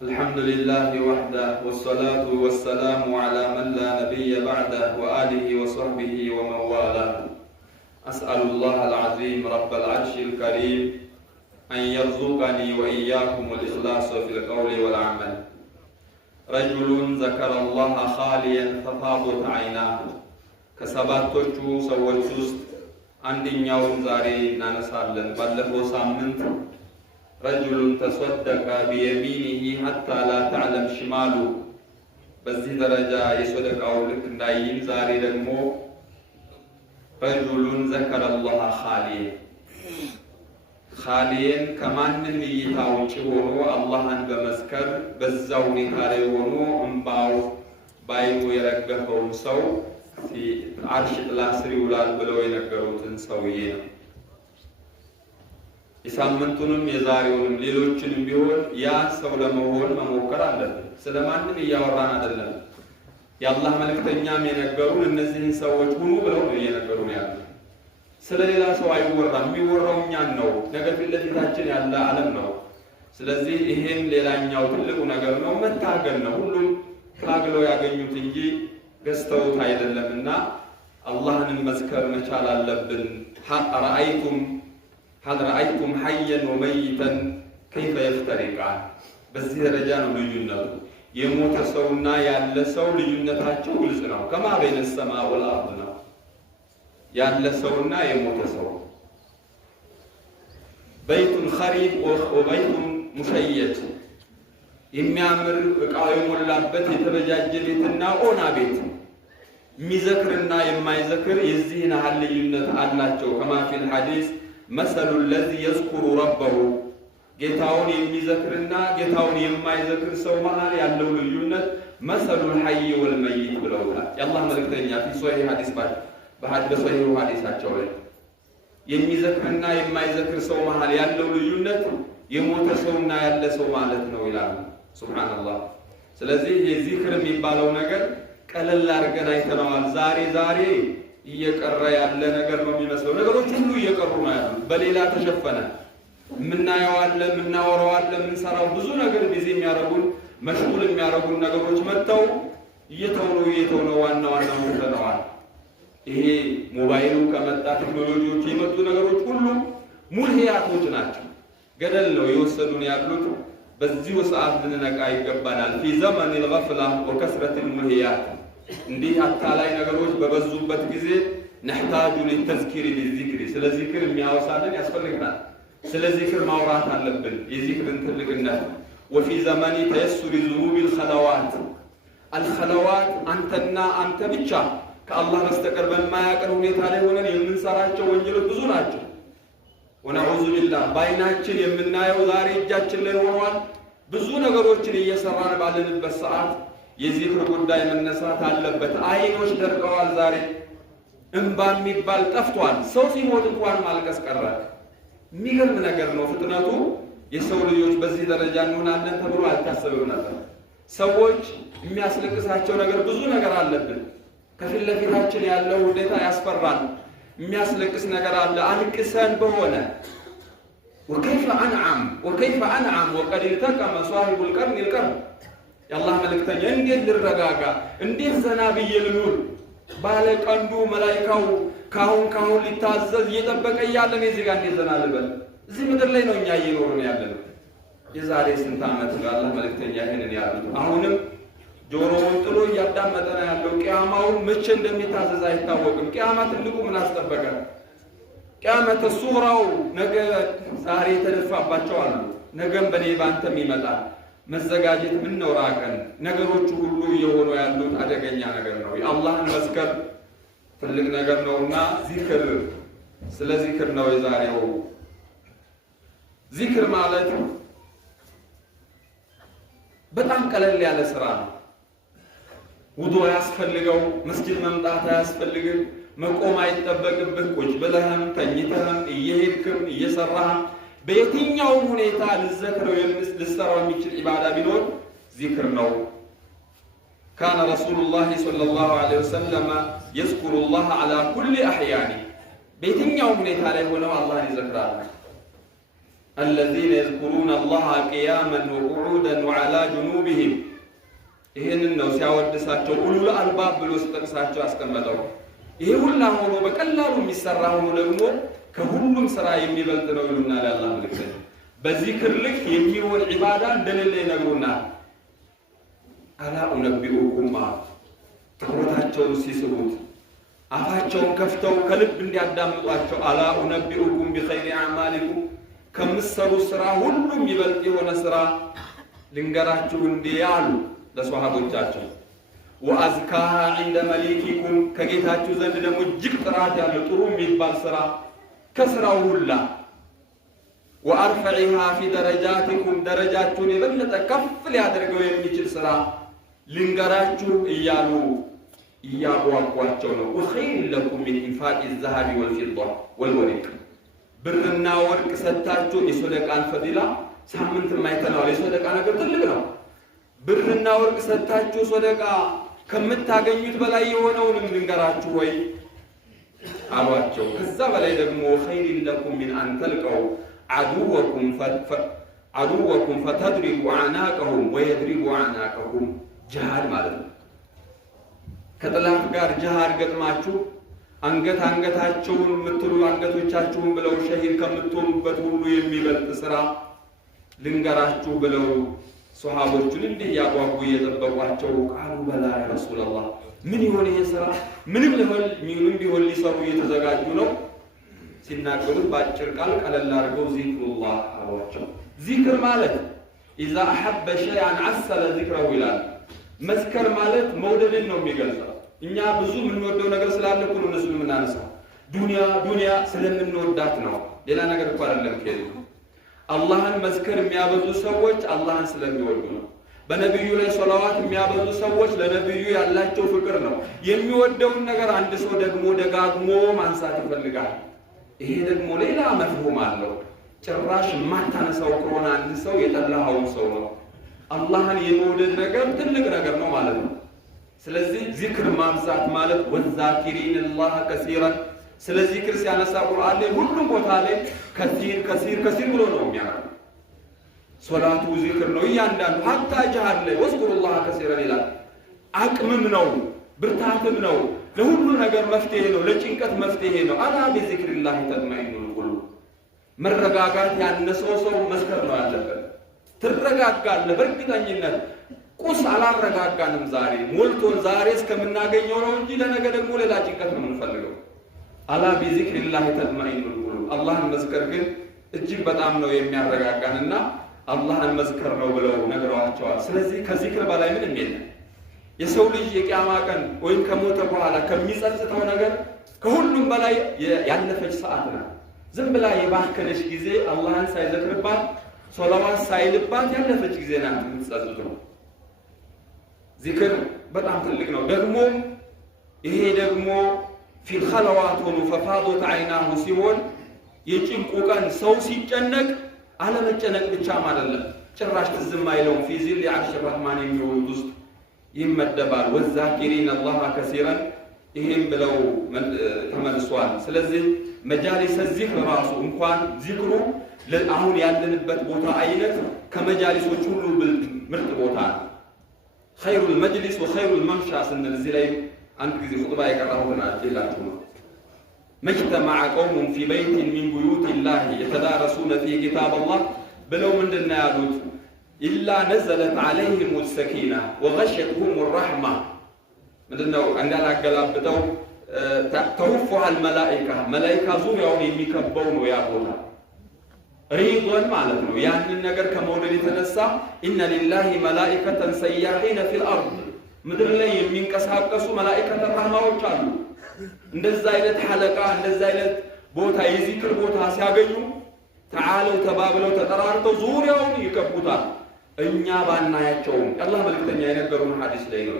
الحمد لله وحده والصلاة والسلام على من لا نبي بعده وآله وصحبه ومن والاه. أسأل الله العظيم رب العرش الكريم أن يرزقني وإياكم الإخلاص في القول والعمل. رجل ذكر الله خاليا ففاضت عيناه. ከሰባቶቹ ሰዎች ውስጥ አንደኛውን ዛሬ እናነሳለን። ባለፈው ሳምንት ረጁሉን ተሰደቀ ቢየሚኒሂ ሐታ ላ ተዕለም ሽማሉ። በዚህ ደረጃ የሰደቃው ልክ እንዳይን ዛሬ ደግሞ ረጁሉን ዘከረ አላህ ኻሊየን ከማንም እይታ ውጭ ሆኖ አላህን በመዝከር በዛው ሁኔታ ላይ ሆኖ እምባው ባይኑ የረገፈውን ሰው አርሽ ጥላ ስር ይውላል ብለው የነገሩትን ሰውዬ ነው። የሳምንቱንም የዛሬውንም ሌሎችንም ቢሆን ያ ሰው ለመሆን መሞከር አለብን። ስለማንም እያወራን አይደለም። የአላህ መልእክተኛም የነገሩን እነዚህን ሰዎች ሁኑ ብለው ነው እየነገሩን ያሉ። ስለ ሌላ ሰው አይወራም። የሚወራው እኛን ነው። ነገ ፊት ለፊታችን ያለ ዓለም ነው። ስለዚህ ይሄም ሌላኛው ትልቁ ነገር ነው። መታገል ነው። ሁሉም ታግለው ያገኙት እንጂ ገዝተውት አይደለምና አላህን መዝከር መቻል አለብን። ሀል ረአይቱም ሐየን ወመይተን ከይፈ የፍተሪቃን። በዚህ ደረጃ ነው ልዩነቱ። የሞተ ሰውና ያለ ሰው ልዩነታቸው ግልጽ ነው። ከማ በይነ ሰማእ ወልአርድ ነው ያለ ሰውና የሞተ ሰው። በይቱን ኸሪብ ወበይቱን ሙሸየድ፣ የሚያምር ዕቃው የሞላበት የተበጃጀ ቤትና ኦና ቤት፣ የሚዘክርና የማይዘክር የዚህን ያህል ልዩነት አላቸው። ከማ ፊል ሐዲስ መሰሉ ለዚ የዝኩሩ ረበሁ፣ ጌታውን የሚዘክርና ጌታውን የማይዘክር ሰው መሃል ያለው ልዩነት መሰሉል ሐይ ወልመይት ብለውታል የአላህ መልእክተኛ ፊ ሶሒህ ሐዲስ በሶሒህ ሐዲሳቸው ላይ። የሚዘክርና የማይዘክር ሰው መሃል ያለው ልዩነት የሞተ ሰውና ያለ ሰው ማለት ነው ይላሉ። ሱብሃንአላህ። ስለዚህ የዚክር የሚባለው ነገር ቀለል አድርገን አይተነዋል። ዛሬ እየቀረ ያለ ነገር ነው የሚመስለው። ነገሮች ሁሉ እየቀሩ ነው ያሉት። በሌላ ተሸፈነ። የምናየው አለ፣ የምናወራው አለ፣ የምንሰራው ብዙ ነገር ቢዚ የሚያደርጉን መሽጉል የሚያደርጉን ነገሮች መጥተው እየተውነው ዋናውን ትተነዋል። ይሄ ሞባይሉ ከመጣ ቴክኖሎጂዎች የመጡ ነገሮች ሁሉ ሙልሂያቶች ናቸው። ገደል ነው የወሰዱን ያሉት። በዚሁ ሰዓት ልንነቃ ይገባናል። ፊ ዘመን ልገፍላ ወከስረት ልሙልሂያት፣ እንዲህ አታላይ ነገሮች በበዙበት ጊዜ ነሕታጁ ሊተዝኪሪ ሊዚክሪ፣ ስለ ዚክር የሚያወሳልን ያስፈልግናል። ስለ ዚክር ማውራት አለብን፣ የዚክርን ትልቅነት። ወፊ ዘመኒ ተየሱሪ ዙኑቢ ልኸለዋት፣ አልኸለዋት አንተና አንተ ብቻ ከአላህ በስተቀር በማያቀር ሁኔታ ላይ ሆነን የምንሰራቸው ወንጀሎች ብዙ ናቸው። ወነዑዙ ቢላህ፣ በአይናችን የምናየው ዛሬ እጃችን ላይ ሆኗል። ብዙ ነገሮችን እየሰራን ባለንበት ሰዓት የዚክር ጉዳይ መነሳት አለበት። አይኖች ደርቀዋል። ዛሬ እንባ የሚባል ጠፍቷል። ሰው ሲሞት እንኳን ማልቀስ ቀረ። የሚገርም ነገር ነው ፍጥነቱ። የሰው ልጆች በዚህ ደረጃ እንሆናለን ተብሎ አልታሰብም ነበር። ሰዎች የሚያስለቅሳቸው ነገር ብዙ ነገር አለብን። ከፊት ለፊታችን ያለው ሁኔታ ያስፈራል። የሚያስለቅስ ነገር አለ። አልቅሰን በሆነ ወከይፈ አንዓም ወቀድ ኢልተቀመ ሷሂቡል ቀርኒ ልቀርን። የአላህ መልእክተኛ እንዴት ልረጋጋ፣ እንዴት ዘና ብዬ ልኑር? ባለ ቀንዱ መላይካው ካሁን ሊታዘዝ እየጠበቀ እያለን የዚህ ጋር እንዴት ዘና ልበል? እዚህ ምድር ላይ ነው እኛ እየኖርን ያለን። የዛሬ ስንት ዓመት ነው የአላህ መልእክተኛ ይህንን ያሉት? አሁንም ጆሮውን ጥሎ እያዳመጠ ነው ያለው። ቂያማውን መቼ እንደሚታዘዝ አይታወቅም። ቂያማ ትልቁ ምን አስጠበቀ? ቂያመተ ሱግራው ነገ ዛሬ የተደፋባቸው አሉ። ነገም በኔ ባንተም ይመጣል። መዘጋጀት ምን ነው ራቀን። ነገሮቹ ሁሉ እየሆኑ ያሉት አደገኛ ነገር ነው። የአላህን መዝከር ትልቅ ነገር ነውና ዚክር፣ ስለ ዚክር ነው የዛሬው። ዚክር ማለት በጣም ቀለል ያለ ስራ ነው። ውዱ አያስፈልገው፣ መስጂድ መምጣት አያስፈልግም፣ መቆም አይጠበቅብህ። ቁጭ ብለህም ተኝተህም እየሄድክም እየሰራህም በየትኛውም ሁኔታ ልዘክረው ልሰራው የሚችል ኢባዳ ቢኖር ዚክር ነው። ካነ ረሱሉላህ ሰለላሁ ዐለይሂ ወሰለም የዝኩሩላህ ዐላ ኩሊ አሕያኒ፣ በየትኛውም ሁኔታ ላይ ሆነው አላህን ይዘክራሉ። الذين يذكرون الله قياما وقعودا وعلى جنوبهم ይሄንን ነው ሲያወድሳቸው ኡሉል አልባብ ብሎ ሲጠቅሳቸው አስቀመጠው። ይሄ ሁላ ሆኖ በቀላሉ የሚሰራ ሆኖ ደግሞ ከሁሉም ስራ የሚበልጥ ነው ይሉናል አላህ መልእክተኛ። በዚክር ልክ የሚሆን ዒባዳ እንደሌለ ይነግሩናል። አላ ኡነቢኡኩም ትኩረታቸውን ሲስቡት አፋቸውን ከፍተው ከልብ እንዲያዳምጧቸው አላ ኡነቢኡኩም ቢኸይሪ አዕማሊኩም ከምትሰሩ ስራ ሁሉም ይበልጥ የሆነ ስራ ልንገራችሁ እንዲህ አሉ ለሷሃቦቻቸው። ወአዝካሃ ዒንደ መሊኪኩም ከጌታችሁ ዘንድ ደግሞ እጅግ ጥራት ያለው ጥሩ የሚባል ስራ ከስራው ሁላ ወአርፈዒሃ ፊ ደረጃቲኩም ደረጃችሁን የበለጠ ከፍ ሊያደርገው የሚችል ስራ ልንገራችሁ እያሉ እያጓጓቸው ነው። ወኸይር ለኩም ሚን ኢንፋቅ ዘሀቢ ወልፊዳ ወልወሪቅ ብርና ወርቅ ሰጥታችሁ የሶደቃን ፈዲላ ሳምንት ማይተናል። የሶደቃ ነገር ትልቅ ነው። ብርና ወርቅ ሰጥታችሁ ሶደቃ ከምታገኙት በላይ የሆነውንም ልንገራችሁ ወይ አሏቸው። ከዛ በላይ ደግሞ ኸይር ለኩም ሚን አን ተልቀው አዱወኩም ፈተድሪቡ አዕናቀሁም ወየድሪቡ አዕናቀሁም ጅሃድ ማለት ነው። ከጠላት ጋር ጅሃድ ገጥማችሁ አንገታቸውን የምትሉ አንገቶቻችሁን ብለው ሸሂድ ከምትሆኑበት ሁሉ የሚበልጥ ስራ ልንገራችሁ ብለው ሶሃቦቹን እንዲህ ያጓጉ እየጠበቋቸው ቃሉ በላ ያ ረሱላላህ ምን ይሆን ይሄ ስራ? ምንም ቢሆን ሊሰሩ እየተዘጋጁ ነው። ሲናገሩት በአጭር ቃል ቀለል አድርገው ዚክሩላህ አሏቸው። ዚክር ማለት ኢዛ አሐበ ሸይአን ዐሰለ ዚክረሁ ይላል። መዝከር ማለት መውደድን ነው የሚገልጸው። እኛ ብዙ የምንወደው ነገር ስላለ እኮ ነው እነሱን የምናነሳው። ዱንያ ስለምንወዳት ነው፣ ሌላ ነገር እኮ አይደለም። ከዚህ አላህን መዝከር የሚያበዙ ሰዎች አላህን ስለሚወዱ ነው። በነብዩ ላይ ሶላዋት የሚያበዙ ሰዎች ለነብዩ ያላቸው ፍቅር ነው። የሚወደውን ነገር አንድ ሰው ደግሞ ደጋግሞ ማንሳት ይፈልጋል። ይሄ ደግሞ ሌላ መፍሁም አለው። ጭራሽ የማታነሳው ከሆነ አንድ ሰው የጠላኸው ሰው ነው። አላህን የመውደድ ነገር ትልቅ ነገር ነው ማለት ነው። ስለዚህ ዚክር ማብዛት ማለት ወዛኪሪን አላህ ከሲራን። ስለ ዚክር ሲያነሳ ቁርአን ላይ ሁሉም ቦታ ላይ ከሲር ብሎ ነው የሚያመጣው። ሶላቱ ዚክር ነው እያንዳንዱ ሀታ ጅሃድ ላይ ወዝኩሩላህ ከሲራን ይላል። አቅምም ነው ብርታትም ነው። ለሁሉ ነገር መፍትሄ ነው። ለጭንቀት መፍትሄ ነው። አላ ቢዚክሪላህ ተጥመኢኑል ቁሉብ። መረጋጋት ያነሰው ሰው መዝከር ነው ያለበት። ትረጋጋለህ በእርግጠኝነት። ቁስ አላረጋጋንም። ዛሬ ሞልቶን ዛሬ እስከምናገኘው ነው እንጂ ለነገ ደግሞ ሌላ ጭንቀት ነው የምንፈልገው። አላ ቢዚክሪላህ ተጥመኢኑል ቁሉብ። አላህን መዝከር ግን እጅግ በጣም ነው የሚያረጋጋንና አላህን መዝከር ነው ብለው ነግረዋቸዋል። ስለዚህ ከዚክር በላይ ምንም የለም። የሰው ልጅ የቂያማ ቀን ወይም ከሞተ በኋላ ከሚጸጽተው ነገር ከሁሉም በላይ ያለፈች ሰዓት ናት። ዝም ብላ የባከነች ጊዜ አላህን ሳይዘክርባት ሶላዋት ሳይልባት ያለፈች ጊዜ ናት የምትጸጽተው። ዚክር በጣም ትልቅ ነው። ደግሞ ይሄ ደግሞ ፊል ኸለዋት ሆኖ ፈፋዶት አይናሁ ሲሆን የጭንቁ ቀን ሰው ሲጨነቅ አለመጨነቅ ብቻም አይደለም፣ ጭራሽ ትዝም አይለውም። ፊ ዚል የዐርሽ ረሕማን የሚውሉት ውስጥ ይመደባል። ወዛኪሪን አላህ ከሲራን ይሄም ብለው ተመልሷል። ስለዚህ መጃሊስ ዚክር ራሱ እንኳን ዚክሩ አሁን ያለንበት ቦታ አይነት ከመጃሊሶች ሁሉ ምርጥ ቦታ ነው። ኸይሩል መጅሊስ ወኸይሩል መምሻ ስንል እዚህ ላይ አንድ ጊዜ ኹጥባ የቀረሁትን አላችሁ ነው። መጅተመዐ ቀውሙን ፊ በይቲን ሚን ቡዩቲላህ የተዳረሱነ ፊ ኪታበላህ ብለው ምንድን ነው ያሉት? ኢላ ነዘለት ዐለይሂም ሰኪና ወገሸትሁም ረሕማ። ምንድነው እንዳላገላብጠው ተውፉሃል መላኢካ ዙሪያውን የሚከበው ነው ያ ቦታ። ሪድዋን ማለት ነው። ያንን ነገር ከመውደድ የተነሳ ኢነ ሊላሂ መላኢከተን ሰያሒነ ፊል አርድ፣ ምድር ላይ የሚንቀሳቀሱ መላኢከተ ረሕማዎች አሉ። እንደዛ አይነት ሐለቃ እንደዛ አይነት ቦታ የዚክር ቦታ ሲያገኙ ተዓለው ተባብለው ተጠራርተው ዙሪያውን ይከቡታል። እኛ ባናያቸውም የአላህ መልእክተኛ የነገሩን ሐዲስ ላይ ነው።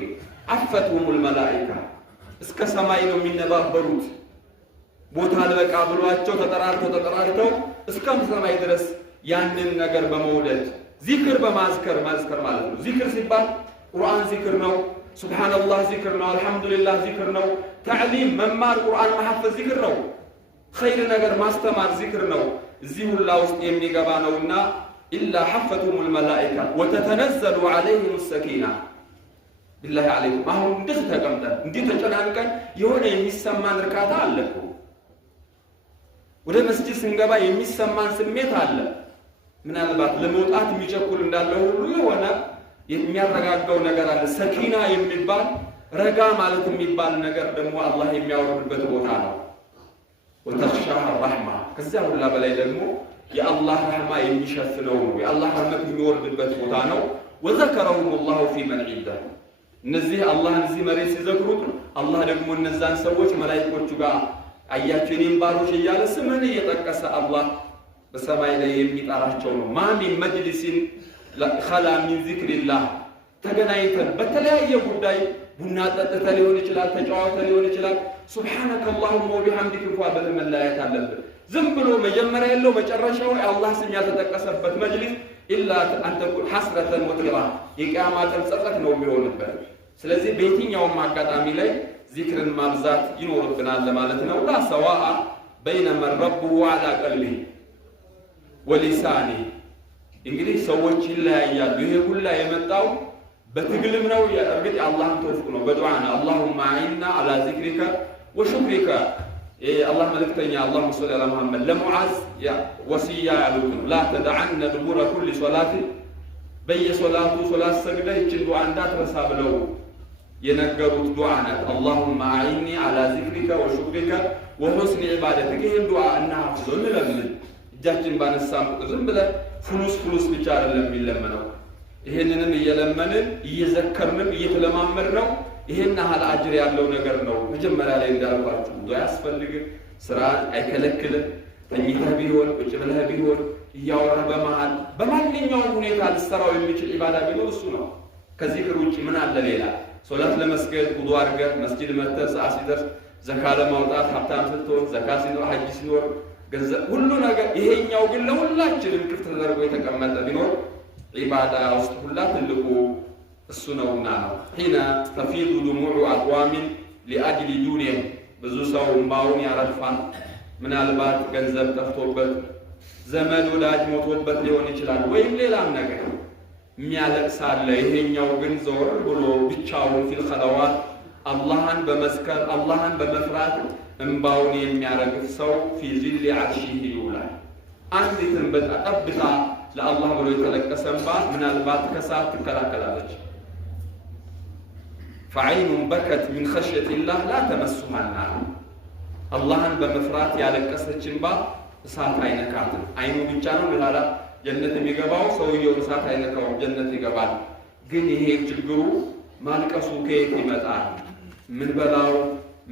አፈትሁሙል መላኢካ እስከ ሰማይ ነው የሚነባበሩት። ቦታ አልበቃ ብሏቸው ተጠራርተው እስከ ሰማይ ድረስ ያንን ነገር በመውደድ ዚክር በማዝከር ማለት ነው። ዚክር ሲባል ቁርአን ዚክር ነው፣ ሱብሃንአላህ ዚክር ነው፣ አልሐምዱሊላህ ዚክር ነው፣ ተዕሊም መማር ቁርአን መሐፈዝ ዚክር ነው፣ ኸይር ነገር ማስተማር ዚክር ነው። እዚህ ሁላ ውስጥ የሚገባ ነውና ኢላ ሐፈቱሁሙል መላኢካ ወተተነዘሉ ዐለይሂም ሰኪና ቢላሂ ዐለይኩም። አሁን እንደዚህ ተቀምጠን እንዲህ ተጨናንቀን የሆነ የሚሰማን እርካታ አለ እኮ። ወደ መስጂድ ስንገባ የሚሰማን ስሜት አለ። ምናልባት ለመውጣት የሚቸኩል እንዳለ ሁሉ የሆነ የሚያረጋጋው ነገር አለ። ሰኪና የሚባል ረጋ ማለት የሚባል ነገር ደግሞ አላህ የሚያወርድበት ቦታ ነው። ወተኽሻሃ ረሕማ ከዚያ ሁላ በላይ ደግሞ የአላህ ረሕማ የሚሸፍነው ነው። የአላህ ረሕመት የሚወርድበት ቦታ ነው። ወዘከረሁም ላሁ ፊ መን ዒንደሁ እነዚህ አላህን እዚህ መሬት ሲዘክሩት አላህ ደግሞ እነዛን ሰዎች መላኢኮቹ ጋር አያቸው የኔን ባሮች እያለ ስምን እየጠቀሰ አላህ በሰማይ ላይ የሚጠራቸው ነው። ማ ሚን መጅሊሲን ኸላ ሚን ዚክሪላህ ተገናኝተን በተለያየ ጉዳይ ቡና ጠጥተ ሊሆን ይችላል፣ ተጫዋተ ሊሆን ይችላል። ሱብሓነከ አላሁመ ወቢሐምዲክ እንኳን በመለያየት አለብን። ዝም ብሎ መጀመሪያ ያለው መጨረሻው የአላህ ስም ያልተጠቀሰበት መጅሊስ ኢላ አንተ ሐስረተን ወትራ የቂያማ ቀን ጸጸት ነው የሚሆንበት። ስለዚህ በየትኛውም አጋጣሚ ላይ ዚክርን ማብዛት ይኖርብናል ለማለት ነው። ላ ሰዋአ በይነ መን ረቡሁ ዐላ ቀልቢሂ ወሊሳኒ እንግዲህ ሰዎች ይለያያሉ። ይሄ ሁላ የመጣው በትግልም ነው። እርግጥ የአላህን ተውፊቅ ነው፣ በዱዓ ነው። አላሁመ አዒና ዐላ ዚክሪከ ወሹክሪከ አላህ መልእክተኛ አላሁመ ሰሊ ዐላ ሙሐመድ ለሙዓዝ ወሲያ ያሉት ነው። ላ ተደዐነ ድቡረ ኩሊ ሶላት በየሶላቱ ሶላት ሰግደህ ይችን ዱዓ እንዳትረሳ ብለው የነገሩት ዱዓ ናት። አላሁመ አዒኒ ዐላ ዚክሪከ ወሹክሪከ ወሑስኒ ዒባደቲከ። ይህን ዱዓ እናሐፍዘው እንለምን። እጃችን ባነሳን ቁጥር ዝም ብለን ፍሉስ ብቻ አይደለም የሚለመነው። ይህንንም እየለመንን እየዘከርንም እየተለማመድ ነው። ይሄን ያህል አጅር ያለው ነገር ነው። መጀመሪያ ላይ እንዳልኳችሁ ዱዓ ያስፈልግም፣ ስራ አይከለክልም። ተኝተህ ቢሆን ቁጭ ብለህ ቢሆን እያወራህ በመሃል በማንኛውም ሁኔታ ልትሰራው የሚችል ኢባዳ ቢኖር እሱ ነው። ከዚክር ውጭ ምን አለ ሌላ? ሶላት ለመስገድ ውዱእ አድርገህ መስጂድ መጥተህ ሰዓት ሲደርስ ዘካ ለማውጣት ሀብታም ስትሆን ዘካ ሲኖር ሐጅ ሲኖር ገንዘብ ሁሉ ነገር። ይሄኛው ግን ለሁላችንም ክፍት ተደርጎ የተቀመጠ ቢኖር ኢባዳ ውስጥ ሁላ ትልቁ እሱ ነውና ነው። ሒነ ተፊዱ ድሙዑ አቅዋሚን ሊአጅሊ ዱንያ ብዙ ሰው እምባውን ያረግፋል። ምናልባት ገንዘብ ጠፍቶበት ዘመድ ወዳጅ ሞቶበት ሊሆን ይችላል፣ ወይም ሌላም ነገር የሚያለቅስ አለ። ይሄኛው ግን ዘወር ብሎ ብቻውን ፊል ኸለዋት አላህን በመስከር አላህን በመፍራት እምባውን የሚያረግፍ ሰው ፊ ዚሊ ዐርሺሂ ይውላል። አንዲትን ጠብታ ለአላህ ብሎ የተለቀሰ እምባ ምናልባት ከሰዓት ትከላከላለች። ፈዐይኑን በከት ሚን ኸሽየቲላህ ላ ተመሱሃ ናር። አላህን በመፍራት ያለቀሰች እምባ እሳት አይነካትም። አይኑ ብቻ ነው ላላ ጀነት የሚገባው፣ ሰውየው እሳት አይነካውም፣ ጀነት ይገባል። ግን ይሄ ችግሩ ማልቀሱ ከየት ይመጣል? ምንበላው፣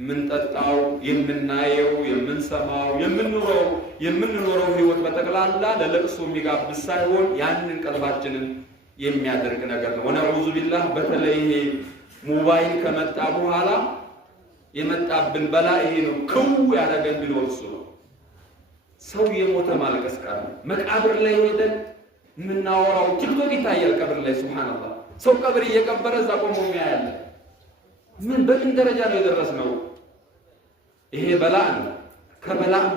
ምንጠጣው፣ የምናየው፣ የምንሰማው፣ የምንኖረው ህይወት በጠቅላላ ለለቅሶ የሚጋብዝ ሳይሆን ያንን ቀልባችንን የሚያደርግ ነገር ነው። ወነዑዙ ቢላህ። በተለይ ይሄ ሞባይል ከመጣ በኋላ የመጣብን በላ ይሄ ነው። ክው ያደረገን ቢኖር እሱ ነው። ሰው የሞተ ማልቀስ ቀር መቃብር ላይ ሄደን የምናወራው ቲክቶክ ይታያል። ቀብር ላይ ሱብሃንአላህ፣ ሰው ቀብር እየቀበረ እዛ ቆሞ የሚያያለ። ምን በምን ደረጃ ነው የደረስነው? ይሄ በላ ነው፣ ከበላም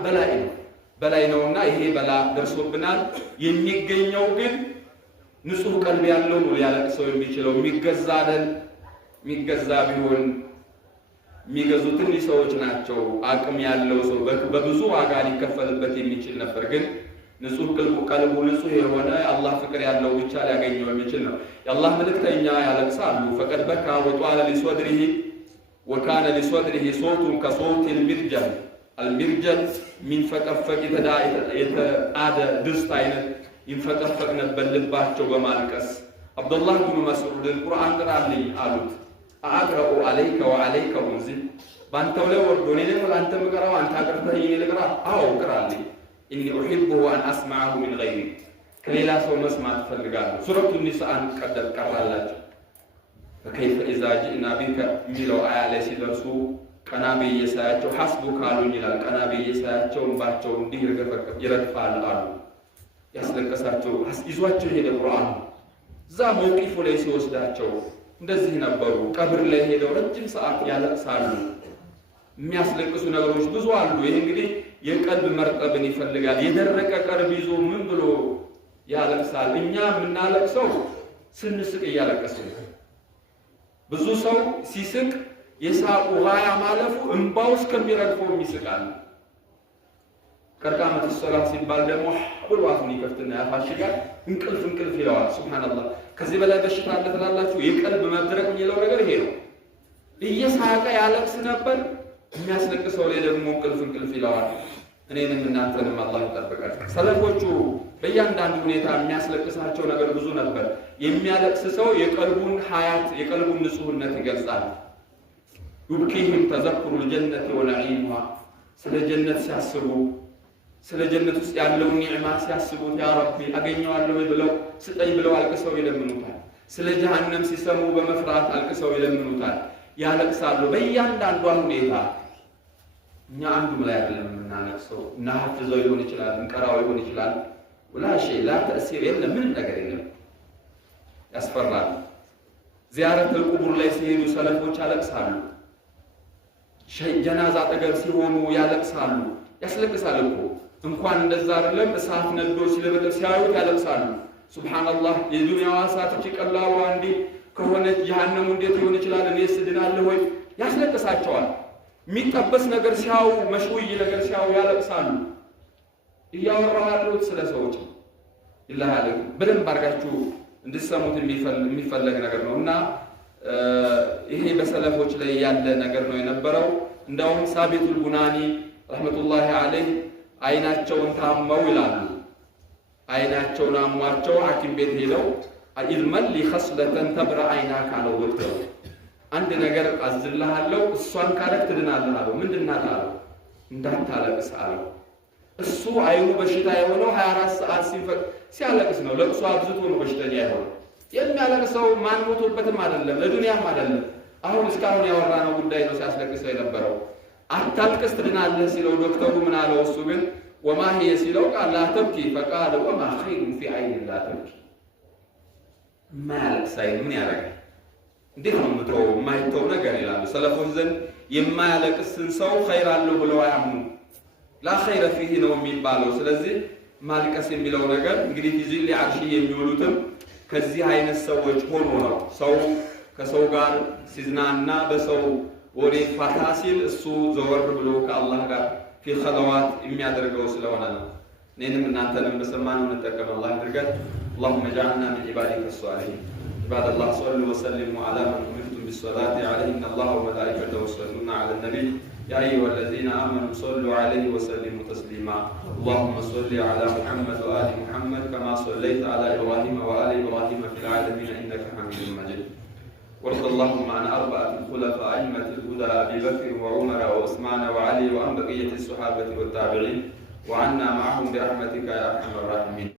በላይ ነውና ይሄ በላ ደርሶብናል። የሚገኘው ግን ንጹህ ቀልብ ያለው ነው ሊያለቅሰው የሚችለው። የሚገዛ አይደል? የሚገዛ ቢሆን የሚገዙት ትንሽ ሰዎች ናቸው። አቅም ያለው ሰው በብዙ ዋጋ ሊከፈልበት የሚችል ነበር። ግን ንጹህ ቀልቡ ንጹህ የሆነ የአላህ ፍቅር ያለው ብቻ ሊያገኘው የሚችል ነው። የአላህ መልእክተኛ ያለቅሳሉ። ፈቀድ በካ ወጧለ ሊሶድሪሂ ወካነ ሊሶድሪሂ ሶቱን ከሶት ልሚርጀል። አልሚርጀል የሚንፈቀፈቅ የተጣደ ድስት አይነት ይንፈቀፈቅ ነበር ልባቸው በማልቀስ። አብዱላህ ብኑ መስዑድን ቁርአን ቅራልኝ አሉት። አቅረኡ አለይከ ወአለይከ ሙንዚል፣ በአንተው ላይ ወርዶ እኔ ደግሞ ለአንተ ምቀራው አንተ አቅርተህ እኔ ልቅራ? አዎ ቅራልኝ። ኢኒ ኡሒቡሁ አን አስማዐሁ ሚን ገይሪ፣ ከሌላ ሰው መስማት እፈልጋለሁ። ሱረቱ ኒሳእን ቀራላቸው። ፈከይፈ ኢዛ ጂእና ቢከ የሚለው አያ ላይ ሲደርሱ ቀና ብዬ ሳያቸው ሐስቡከ አሉኝ ይላል። ቀና ብዬ ሳያቸው እንባቸው እንዲህ ይረግፋል አሉ። ያስለቀሳቸው ይዟቸው ሄደ ቁርአን። እዛ መውቂፉ ላይ ሲወስዳቸው እንደዚህ ነበሩ። ቀብር ላይ ሄደው ረጅም ሰዓት ያለቅሳሉ። የሚያስለቅሱ ነገሮች ብዙ አሉ። ይህ እንግዲህ የቀልብ መርጠብን ይፈልጋል። የደረቀ ቀልብ ይዞ ምን ብሎ ያለቅሳል? እኛ የምናለቅሰው ስንስቅ እያለቀስን። ብዙ ሰው ሲስቅ የሳቁ ጋያ ማለፉ እንባው እስከሚረግፈው ይስቃል። ከርካመት ሶላት ሲባል ደግሞ ሁሉ አፉን ይከፍትና ያፋሽጋል። እንቅልፍ ይለዋል። ሱብሃንአላህ። ከዚህ በላይ በሽታ አለ ትላላችሁ? የቀልብ መድረቅ የሚለው ነገር ይሄ ነው። እየሳቀ ያለቅስ ነበር፣ የሚያስለቅሰው ላይ ደግሞ እንቅልፍ ይለዋል። እኔንም እናንተንም አላህ ይጠብቃል። ሰለፎቹ በእያንዳንዱ ሁኔታ የሚያስለቅሳቸው ነገር ብዙ ነበር። የሚያለቅስ ሰው የቀልቡን ሀያት የቀልቡን ንጹህነት ይገልጻል። ዩብኪህም ተዘክሩ ልጀነት ወነዒሙሃ፣ ስለ ጀነት ሲያስቡ ስለ ጀነት ውስጥ ያለውን ኒዕማ ሲያስቡት ያ ረቢ አገኘዋለሁ ብለው ስጠኝ ብለው አልቅሰው ይለምኑታል። ስለ ጀሃነም ሲሰሙ በመፍራት አልቅሰው ይለምኑታል፣ ያለቅሳሉ። በእያንዳንዷ ሁኔታ እኛ አንዱም ላይ አይደለም የምናለቅሰው። እናሐፍዘው ሊሆን ይችላል፣ እንቀራው ሊሆን ይችላል። ወላ ሸይ ላ ተእሲር የለም፣ ምንም ነገር የለም። ያስፈራል። ዚያረተል ቁቡር ላይ ሲሄዱ ሰለፎች ያለቅሳሉ። ጀናዛ አጠገብ ሲሆኑ ያለቅሳሉ። ያስለቅሳል እኮ እንኳን እንደዛ አይደለም፣ እሳት ነዶ ሲለበለብ ሲያዩት ያለቅሳሉ። ሱብሃንአላህ። የዱንያዋ እሳት ቀላሏ እንዴ ከሆነች ጀሃነሙ እንዴት ሊሆን ይችላል? እኔስ እድናለሁ ወይ? ያስለቅሳቸዋል። የሚጠበስ ነገር ሲያዩ መሽውይ ነገር ሲያዩ ያለቅሳሉ። እያወራሁ ያለሁት ስለ ሰዎች ኢላህ አለይኩም በደንብ አድርጋችሁ እንድትሰሙት የሚፈለግ ነገር ነው እና ይሄ በሰለፎች ላይ ያለ ነገር ነው የነበረው። እንደውም ሳቢቱል ቡናኒ ረህመቱላሂ አለይህ አይናቸውን ታመው ይላሉ። አይናቸውን አሟቸው ሐኪም ቤት ሄደው ኢልመን ሊኸስለተን ተብረ አይና ካለው ዶክተሩ አንድ ነገር አዝልሃለሁ እሷን ካለክ ትድናለህ አለው። ምንድን ናት አለው። እንዳታለቅስ አለው። እሱ አይኑ በሽታ የሆነው 24 ሰዓት ሲያለቅስ ነው። ለቅሶ አብዝቶ ነው በሽተኛ የሆነው። የሚያለቅሰው ማን ሞቶበትም አይደለም፣ ለዱንያም አይደለም። አሁን እስካሁን ያወራነው ጉዳይ ነው ሲያስለቅሰው የነበረው። አታልቅስ ትድናለህ ሲለው ዶክተሩ ምን አለው? እሱ ግን ወማ ሂየ ሲለው ቃል ላ ተብኪ ፈቃለ ወማ ኸይሩን ፊ አይን ላ ተብኪ። የማያለቅስ አይን ምን ያደርጋል? እንዴት ነው የምትተው? የማይተው ነገር ይላሉ ሰለፎች ዘንድ። የማያለቅስን ሰው ኸይር አለው ብለው አያምኑ። ላ ኸይረ ፊህ ነው የሚባለው። ስለዚህ ማልቀስ የሚለው ነገር እንግዲህ ፊዚል አርሺ የሚውሉትም ከዚህ አይነት ሰዎች ሆኖ ነው። ሰው ከሰው ጋር ሲዝናና በሰው ወሬ ፋታ ሲል እሱ ዘወር ብሎ ከአላህ ጋር ፊ ኸለዋት የሚያደርገው ስለሆነ ነው። እኔንም እናንተንም በሰማነው እንጠቀም አላህ ያድርገን። اللهم اجعلنا من عبادك الصالحين. عباد الله صلوا وسلموا على من أمرتم بالصلاة عليه إن الله وملائكته يصلون على النبي يا أيها الذين آمنوا صلوا عليه وسلموا تسليما. اللهم صل على محمد وآل محمد كما صليت على إبراهيم وآل إبراهيم في العالمين إنك حميد مجيد. وارض اللهم عن أربعة الخلفاء أئمة الهدى أبي بكر وعمر وعثمان وعلي وعن بقية الصحابة والتابعين وعنا معهم برحمتك يا أرحم الراحمين.